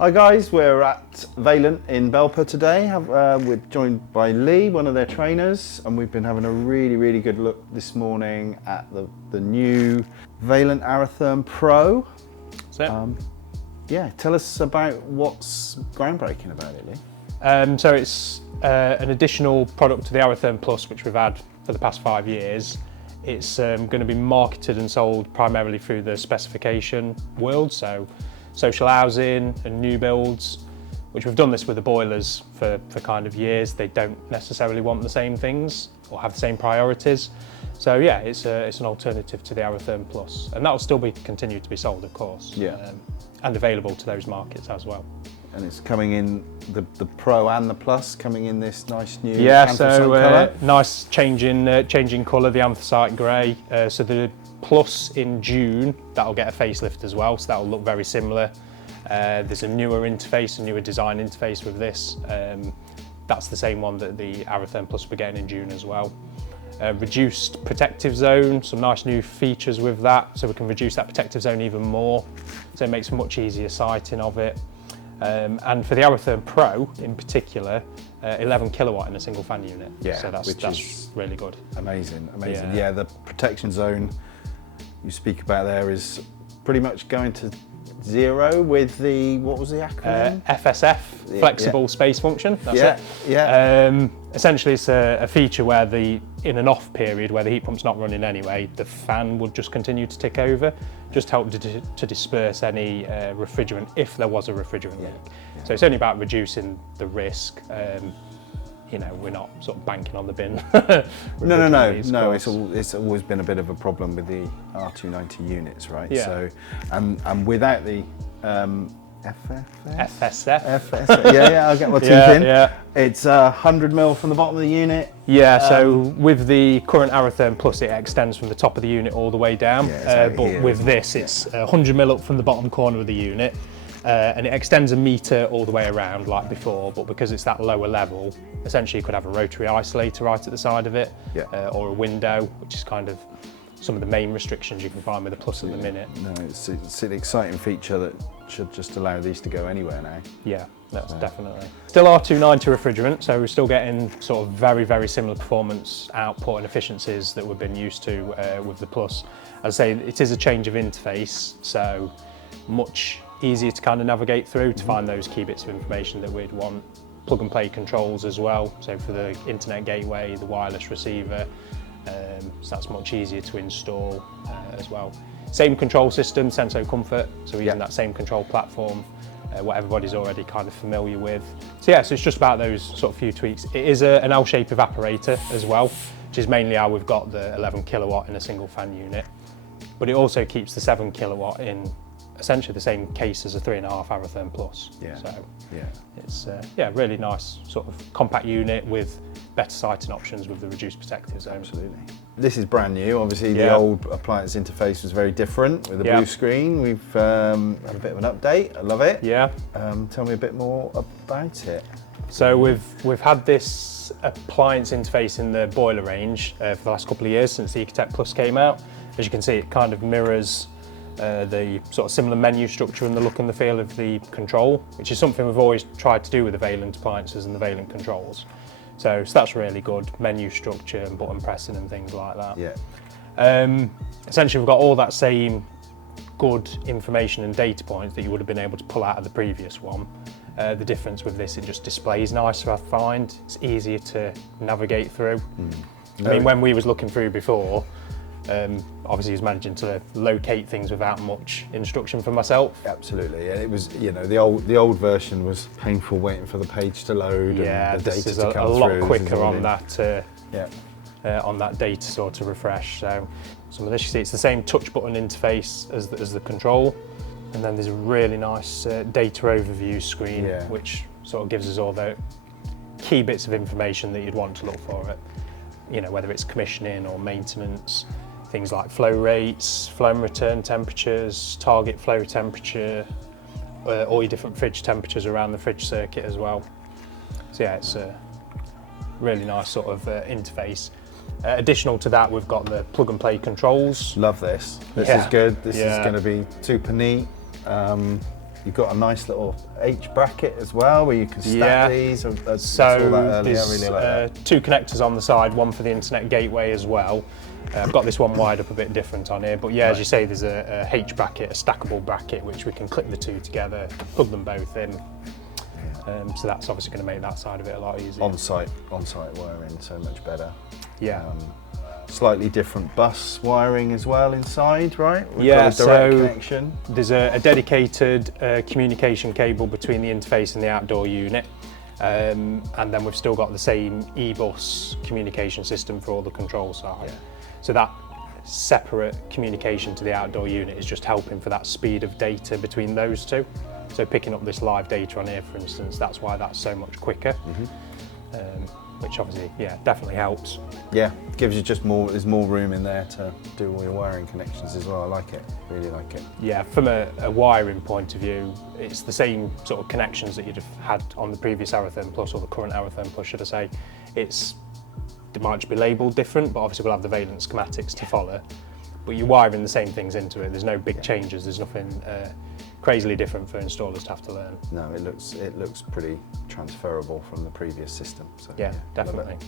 Hi guys, we're at Vaillant in Belper today. We're joined by Lee, one of their trainers, and we've been having a really good look this morning at the new Vaillant Arotherm Pro. So, yeah, tell us about what's groundbreaking about it, Lee. so it's an additional product to the Aratherm Plus, which we've had for the past 5 years. It's going to be marketed and sold primarily through the specification world, so social housing and new builds, which we've done this with the boilers for kind of years. They don't necessarily want the same things or have the same priorities. So yeah, it's an alternative to the Aratherm Plus, and that will still be continued to be sold, of course, and available to those markets as well. And it's coming in the Pro and the Plus, coming in this nice new colour. Nice changing colour, the anthracite grey. So the Plus in June, that'll get a facelift as well, so that'll look very similar. There's a newer interface, a newer design interface with this. That's the same one that the Aratherm Plus will be getting in June as well. Reduced protective zone, some nice new features with that, so we can reduce that protective zone even more, so it makes much easier sighting of it. And for the Aratherm Pro in particular, 11 kilowatt in a single fan unit. Yeah, so that's really good. Amazing. Yeah, the protection zone you speak about there is pretty much going to zero with the, what was the acronym? FSF, Flexible Space Function, that's it. Essentially it's a feature where in an off period where the heat pump's not running anyway, the fan would just continue to tick over, just help to disperse any refrigerant if there was a refrigerant leak. Yeah. So it's only about reducing the risk. You know, we're not sort of banking on the bin. No. It's always been a bit of a problem with the R290 units, right? Yeah. So, and without the FSF. Yeah, I'll get my teeth in. Yeah. It's 100 mil from the bottom of the unit. Yeah, so with the current Aratherm Plus, it extends from the top of the unit all the way down. But here, with this, it's 100 mil up from the bottom corner of the unit. And it extends a metre all the way around like before, but because it's that lower level, essentially you could have a rotary isolator right at the side of it, or a window, which is kind of some of the main restrictions you can find with the Plus at the minute. No, it's an exciting feature that should just allow these to go anywhere now. Yeah, that's definitely. Still R290 refrigerant, so we're still getting sort of very similar performance output and efficiencies that we've been used to with the Plus. As I say, it is a change of interface, so much easier to kind of navigate through to find those key bits of information that we'd want. Plug and play controls as well, so for the internet gateway, the wireless receiver, so that's much easier to install as well. Same control system, Senso Comfort, so we're using that same control platform, what everybody's already kind of familiar with. So yeah, so it's just about those sort of few tweaks. It is an L-shape evaporator as well, which is mainly how we've got the 11 kilowatt in a single fan unit, but it also keeps the 7 kilowatt in essentially the same case as a 3.5 Aratherm Plus. So it's really nice sort of compact unit with better sighting options with the reduced protective zone. Absolutely. This is brand new. Obviously the old appliance interface was very different with the blue screen. We've had a bit of an update. I love it. Yeah. Tell me a bit more about it. So we've had this appliance interface in the boiler range for the last couple of years since the EcoTech Plus came out. As you can see, it kind of mirrors the sort of similar menu structure and the look and the feel of the control, which is something we've always tried to do with the Vaillant appliances and the Vaillant controls. So that's really good, menu structure and button pressing and things like that. Yeah. Essentially, we've got all that same good information and data points that you would have been able to pull out of the previous one. The difference with this, it just displays nicer, I find. It's easier to navigate through. I mean, when we was looking through before, obviously he was managing to locate things without much instruction for myself. Absolutely, and it was, you know, the old version was painful waiting for the page to load and the data to come through. A lot quicker on that on that data sort of refresh. So some of this, you see, it's the same touch button interface as the control, and then there's a really nice data overview screen, which sort of gives us all the key bits of information that you'd want to look for it. You know, whether it's commissioning or maintenance. Things like flow rates, flow and return temperatures, target flow temperature, all your different fridge temperatures around the fridge circuit as well. So yeah, it's a really nice sort of interface. Additional to that, we've got the plug and play controls. Love this. This is good. This is going to be super neat. You've got a nice little H bracket as well, where you can stack these. I saw that earlier. There's really like that. 2 connectors on the side, one for the internet gateway as well. I've got this one wired up a bit different on here, but yeah, as you say, there's a H bracket, a stackable bracket, which we can clip the 2 together, plug them both in. So that's obviously going to make that side of it a lot easier. On-site wiring, so much better. Yeah. Slightly different bus wiring as well inside, right? We've Yeah, got a direct connection. There's a dedicated communication cable between the interface and the outdoor unit. And then we've still got the same e-bus communication system for all the control side. Yeah. So that separate communication to the outdoor unit is just helping for that speed of data between those 2. So picking up this live data on here, for instance, that's why that's so much quicker, which obviously, yeah, definitely helps. Yeah, gives you just more, there's more room in there to do all your wiring connections as well. I like it, really like it. Yeah, from a wiring point of view, it's the same sort of connections that you'd have had on the previous Aratherm Plus, or the current Aratherm Plus, should I say. They might just be labelled different, but obviously we'll have the Vaillant schematics to follow. But you're wiring the same things into it. There's no big changes. There's nothing crazily different for installers to have to learn. No, it looks pretty transferable from the previous system. So, Yeah, definitely. Love it.